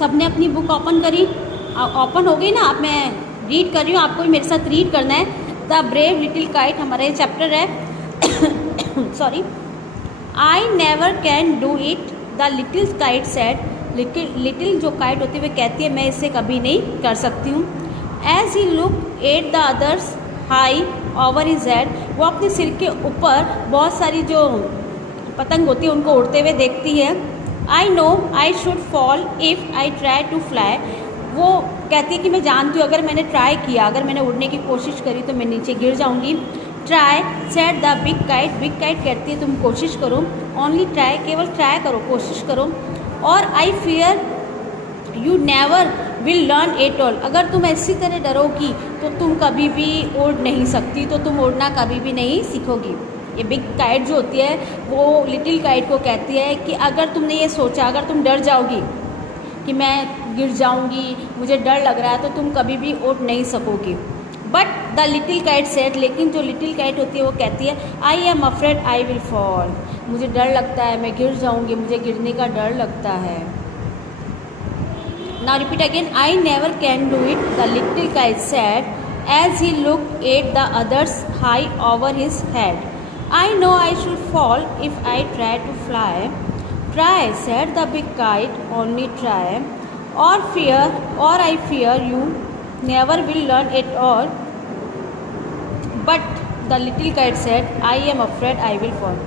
सबने अपनी book open करी, ओपन हो गई ना। अब मैं रीड कर रही हूँ, आपको भी मेरे साथ रीड करना है। द ब्रेव लिटिल काइट, हमारा ये चैप्टर है। Sorry. I never can do it, the little kite said. Little जो काइट होती है वह कहती है मैं इसे कभी नहीं कर सकती हूँ। As he look at the others high over his head, वो अपने सिर के ऊपर बहुत सारी जो पतंग होती है उनको उड़ते हुए देखती है। I know I should fall if I try to fly, वो कहती है कि मैं जानती हूँ अगर मैंने ट्राई किया, अगर मैंने उड़ने की कोशिश करी तो मैं नीचे गिर जाऊँगी। Try said the big kite, big kite कहती है तुम कोशिश करो। ओनली ट्राई, केवल ट्राई करो, कोशिश करो। और I fear you never will learn at all, अगर तुम ऐसी तरह डरोगी तो तुम कभी भी उड़ नहीं सकती, तो तुम उड़ना कभी भी नहीं सीखोगी। ये बिग काइट जो होती है वो लिटिल काइट को कहती है कि अगर तुमने ये सोचा, अगर तुम डर जाओगी कि मैं गिर जाऊंगी, मुझे डर लग रहा है, तो तुम कभी भी उड़ नहीं सकोगी। But the little kite said, लेकिन जो लिटिल काइट होती है वो कहती है I am afraid I will fall, मुझे डर लगता है, मैं गिर जाऊंगी, मुझे गिरने का डर लगता है। Now repeat again, I never can do it, the little kite said as he look at the others high over his head. I know I should fall if I try to fly. Try, said the big kite, only try. Or I fear you never will learn at all. But the little kite said, I am afraid I will fall.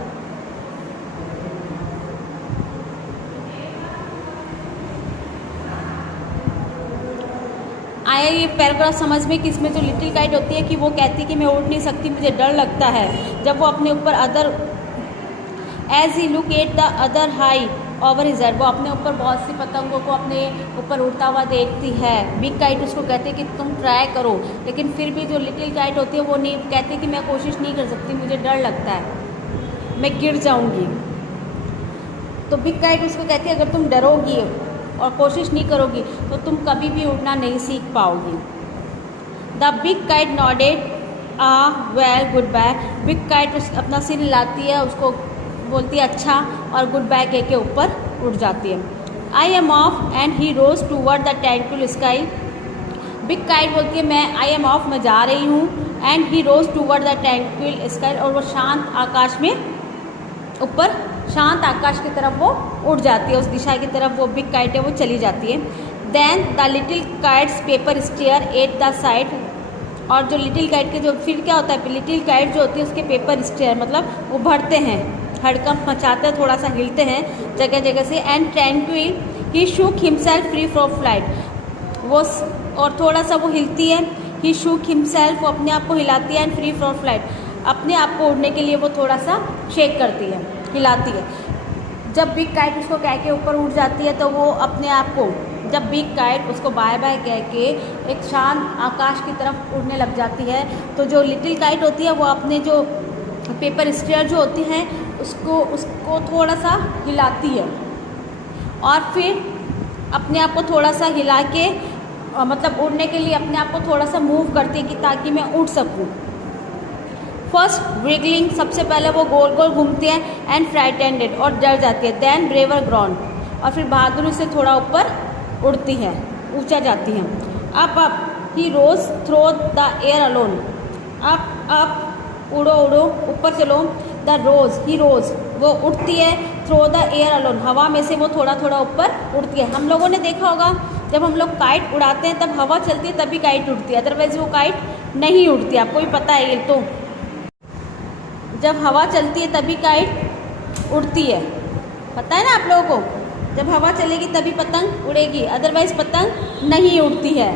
आया ये paragraph समझ में कि इसमें जो little kite होती है कि वो कहती है कि मैं उड़ नहीं सकती, मुझे डर लगता है। जब वो अपने ऊपर as he look at the other high over his head, वो अपने ऊपर बहुत सी पतंगों को अपने ऊपर उड़ता हुआ देखती है। बिग काइट उसको कहती है कि तुम ट्राई करो, लेकिन फिर भी जो लिटिल काइट होती है वो नहीं कहती कि मैं कोशिश नहीं कर सकती, मुझे डर लगता है, मैं गिर जाऊंगी। तो बिग काइट उसको कहती है अगर तुम डरोगी और कोशिश नहीं करोगी तो तुम कभी भी उड़ना नहीं सीख पाओगी। The big kite nodded well goodbye, big kite अपना सिर हिलाती है, उसको बोलती है अच्छा, और गुड बाय कह के ऊपर उड़ जाती है। I am off and he rose toward the tranquil sky, big kite बोलती है मैं आई एम ऑफ, मैं जा रही हूँ, and he rose toward the tranquil sky, और वो शांत आकाश में ऊपर शांत आकाश की तरफ वो उड़ जाती है, उस दिशा की तरफ वो बिग काइट है वो चली जाती है। Then the little kite's paper stare at the side, और जो लिटिल काइट के जो फिर क्या होता है, लिटिल काइट जो होती है उसके पेपर स्टेयर मतलब वो बढ़ते हैं, हड़कंप मचाते हैं, थोड़ा सा हिलते हैं जगह जगह से। And tranquil he shook himself free from flight, वो और थोड़ा सा वो हिलती है। ही शूक हिमसेल्फ, वो अपने आप को हिलाती है। एंड फ्री फ्रॉम फ्लाइट, अपने आप को उड़ने के लिए वो थोड़ा सा शेक करती है, हिलाती है। जब बिग काइट उसको कह के ऊपर उड़ जाती है तो वो अपने आप को, जब बिग काइट उसको बाय बाय कह के एक शांत आकाश की तरफ उड़ने लग जाती है, तो जो लिटिल काइट होती है वो अपने जो पेपर स्टेयर जो होती हैं उसको थोड़ा सा हिलाती है, और फिर अपने आप को थोड़ा सा हिला के मतलब उड़ने के लिए अपने आप को थोड़ा सा मूव करती है कि ताकि मैं उड़ सकूं। फर्स्ट विगलिंग, सबसे पहले वो गोल गोल घूमती है। एंड फ्राइटेंडेड, और डर जाती है। देन ब्रेवर ग्राउंड, और फिर बहादुरी से थोड़ा ऊपर उड़ती है, ऊंचा जाती है। Up he rose through the air alone, अप उड़ो उड़ो, ऊपर चलो। द रोज ही रोज, वो उड़ती है। थ्रो द एयर अलोन, हवा में से वो थोड़ा थोड़ा ऊपर उड़ती है। हम लोगों ने देखा होगा जब हम लोग काइट उड़ाते हैं तब हवा चलती है तभी काइट उड़ती है, अदरवाइज वो काइट नहीं उड़ती। आपको भी पता है ये, तो जब हवा चलती है तभी काइट उड़ती है, पता है ना आप लोगों को। जब हवा चलेगी तभी पतंग उड़ेगी, अदरवाइज पतंग नहीं उड़ती है।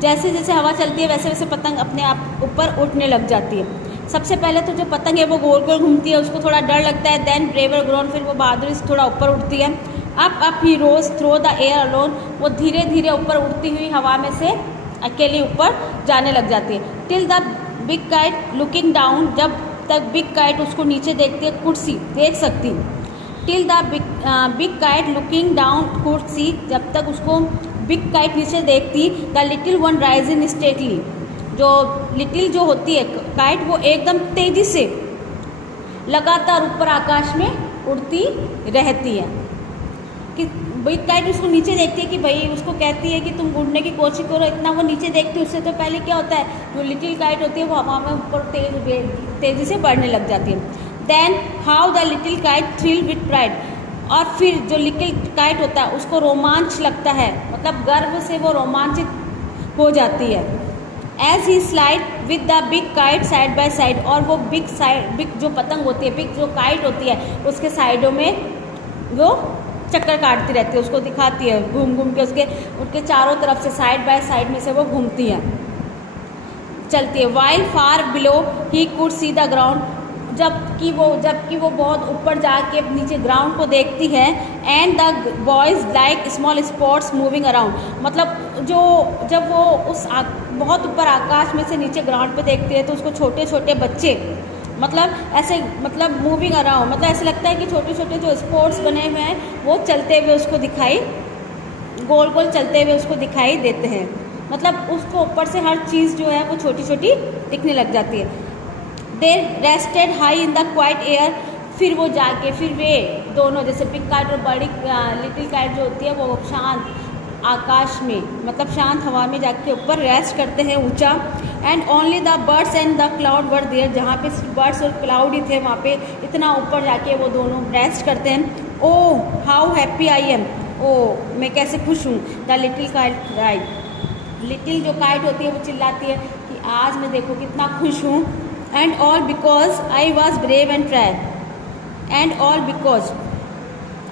जैसे जैसे हवा चलती है वैसे वैसे पतंग अपने आप ऊपर उड़ने लग जाती है। सबसे पहले तो जो पतंग है वो गोल गोल घूमती है, उसको थोड़ा डर लगता है। देन ब्रेवर ग्राउंड, फिर वो बहादुरी से थोड़ा ऊपर उड़ती है। Up he rose through the air alone, वो धीरे धीरे ऊपर उड़ती हुई हवा में से अकेली ऊपर जाने लग जाती है। Till the big kite looking down, जब तक बिग काइट उसको नीचे देखती है, कुर्सी देख सकती। Till the big kite looking down कुर्सी, जब तक उसको बिग काइट नीचे देखती। The little one rise in stately, जो लिटिल जो होती है काइट वो एकदम तेजी से लगातार ऊपर आकाश में उड़ती रहती है। कि बिग काइट उसको नीचे देखती है कि भाई उसको कहती है कि तुम उड़ने की कोशिश करो, इतना वो नीचे देखती है। उससे तो पहले क्या होता है, जो लिटिल काइट होती है वो हवा में ऊपर तेज़ी से बढ़ने लग जाती है। Then how the little kite thrill with pride, और फिर जो लिटिल काइट होता है उसको रोमांच लगता है, मतलब गर्व से वो रोमांचित हो जाती है। As he slide with the big kite side by side, और वो बिग जो पतंग होती है, बिग जो काइट होती है उसके साइडों में वो चक्कर काटती रहती है, उसको दिखाती है घूम घूम के, उसके चारों तरफ से साइड बाय साइड में से वो घूमती है, चलती है। While far below he could see the ground, जबकि वो बहुत ऊपर जाके नीचे ग्राउंड को देखती है। And the boys like small spots moving around, मतलब जब वो बहुत ऊपर आकाश में से नीचे ग्राउंड पे देखती है तो उसको छोटे छोटे बच्चे मतलब मूविंग अराउंड, मतलब ऐसे लगता है कि छोटे छोटे जो स्पॉट्स बने हुए हैं वो चलते हुए उसको गोल गोल चलते हुए उसको दिखाई देते हैं, मतलब उसको ऊपर से हर चीज़ जो है वो छोटी छोटी दिखने लग जाती है। They rested high in the quiet air, फिर वे दोनों, जैसे बिग काइट और बड़ी लिटिल काइट जो होती है वो शांत आकाश में, मतलब शांत हवा में जाके ऊपर रेस्ट करते हैं ऊंचा। And only the birds and the cloud were there, जहाँ पे सिर्फ बर्ड्स और क्लाउड ही थे वहाँ पे इतना ऊपर जाके वो दोनों रेस्ट करते हैं। Oh how happy I am, oh मैं कैसे खुश हूँ। The little kite cried, little जो काइट होती है वो चिल्लाती है कि आज मैं देखो कितना खुश हूँ। And all because I was brave and try, and all because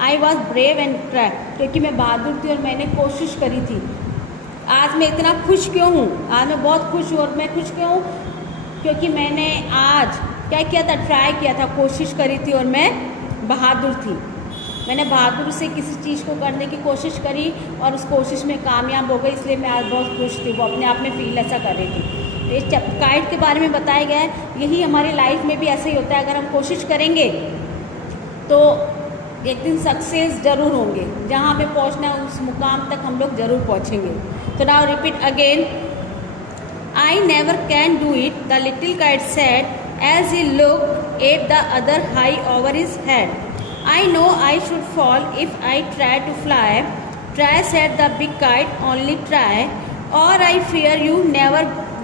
I was brave and try, क्योंकि मैं बहादुर थी और मैंने कोशिश करी थी। आज मैं इतना खुश क्यों हूँ, आज मैं बहुत खुश हूँ, और मैं खुश क्यों हूँ, क्योंकि मैंने आज क्या किया था, ट्राई किया था, कोशिश करी थी और मैं बहादुर थी। मैंने बहादुर से किसी चीज़ को करने की कोशिश करी और उस कोशिश में कामयाब हो गई, इसलिए मैं आज बहुत खुश थी। वो अपने आप में फील ऐसा कर रही थी। इस काइट के बारे में बताया गया है, यही हमारी लाइफ में भी ऐसे ही होता है। अगर हम कोशिश करेंगे तो एक दिन सक्सेस ज़रूर होंगे, जहाँ पे पहुँचना है उस मुकाम तक हम लोग ज़रूर पहुँचेंगे। तो now repeat again, I never can do it, the little kite said as he look at the other high over his head. I know I should fall if I try to fly. Try, said the big kite, only try. Or I fear you never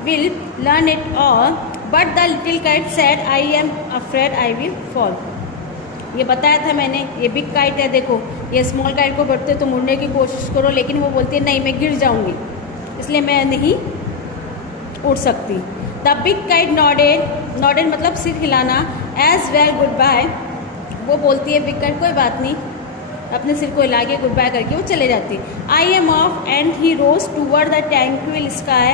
will learn it all. But the little kite said, I am afraid I will fall. ये बताया था मैंने, ये big kite है, देखो ये small kite को बढ़ते तुम उड़ने की कोशिश करो, लेकिन वो बोलती है नहीं मैं गिर जाऊंगी, इसलिए मैं नहीं उड़ सकती। द बिग काइट नॉडेड मतलब सिर हिलाना, एज वेल गुड बाय, वो बोलती है बिग काइट कोई बात नहीं, अपने सिर को हिला के गुड बाय करके वो चले जाती है। I am off and he rose toward the tranquil sky,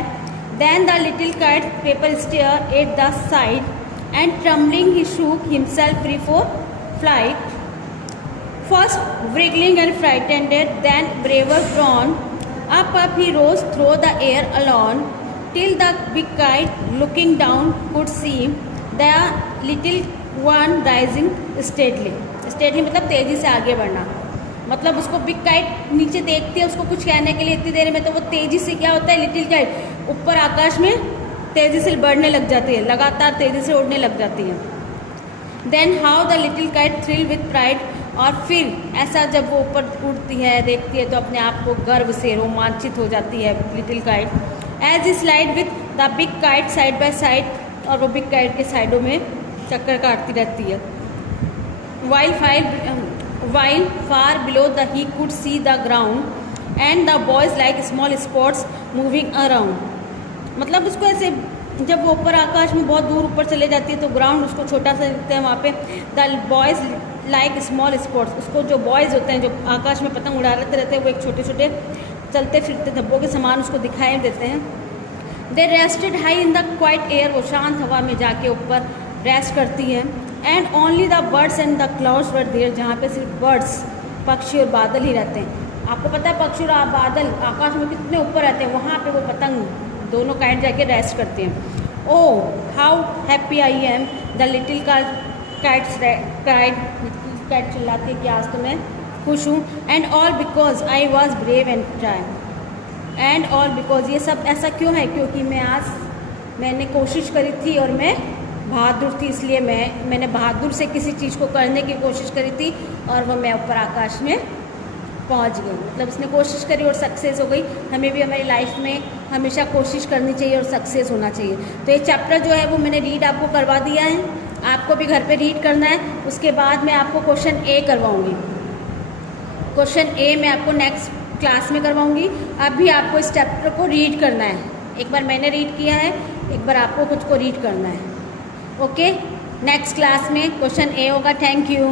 then the little kite paper stare at the side and trembling he shook himself free for flight, first wriggling and frightened, then braver drawn, up he rose through the air alone, till the big kite looking down could see the little one rising steadily मतलब तेज़ी से आगे बढ़ना, मतलब उसको big kite नीचे देखती है उसको कुछ कहने के लिए इतनी देर में, तो वो तेज़ी से क्या होता है, लिटिल काइट ऊपर आकाश में तेज़ी से बढ़ने लग जाती है, लगातार तेज़ी से उड़ने लग जाती है। Then how the little kite thrill with pride, और फिर ऐसा जब वो ऊपर उड़ती है देखती है तो अपने आप को गर्व से रोमांचित हो जाती है little kite. As he slide with the big kite side by side, और वो बिग काइट के साइडों में चक्कर काटती रहती है। While far below the he could see the ground and the boys like small spots moving around, मतलब उसको ऐसे जब वो ऊपर आकाश में बहुत दूर ऊपर चले जाती है तो ग्राउंड उसको छोटा सा दिखता है वहाँ पे। The boys like small spots, उसको जो बॉयज़ होते हैं जो आकाश में पतंग उड़ाते रहते हैं वो एक छोटे छोटे चलते फिरते धब्बों के समान उसको दिखाई देते हैं। They rested high in the quiet air, वो शांत हवा में जाके ऊपर रेस्ट करती है। And only the birds and the clouds were there, जहाँ पे सिर्फ बर्ड्स पक्षी और बादल ही रहते हैं। आपको पता है पक्षी और बादल आकाश में कितने ऊपर रहते हैं, वहाँ पे वो पतंग दोनों काइट जाके रेस्ट करते हैं। Oh how happy I am, the little kite चिल्लाती है कि आज तो मैं खुश हूँ। And all because I was brave and try, and all because ये सब ऐसा क्यों है, क्योंकि मैंने कोशिश करी थी और मैं बहादुर थी, इसलिए मैंने बहादुर से किसी चीज़ को करने की कोशिश करी थी और वो मैं ऊपर आकाश में पहुंच गए, मतलब उसने कोशिश करी और सक्सेस हो गई। हमें भी हमारी लाइफ में हमेशा कोशिश करनी चाहिए और सक्सेस होना चाहिए। तो ये चैप्टर जो है वो मैंने रीड आपको करवा दिया है, आपको भी घर पे रीड करना है। उसके बाद मैं आपको क्वेश्चन ए करवाऊँगी। क्वेश्चन ए मैं आपको नेक्स्ट क्लास में करवाऊँगी। अभी आपको इस चैप्टर को रीड करना है। एक बार मैंने रीड किया है, एक बार आपको खुद को रीड करना है। ओके, नेक्स्ट क्लास में क्वेश्चन ए होगा। Thank you.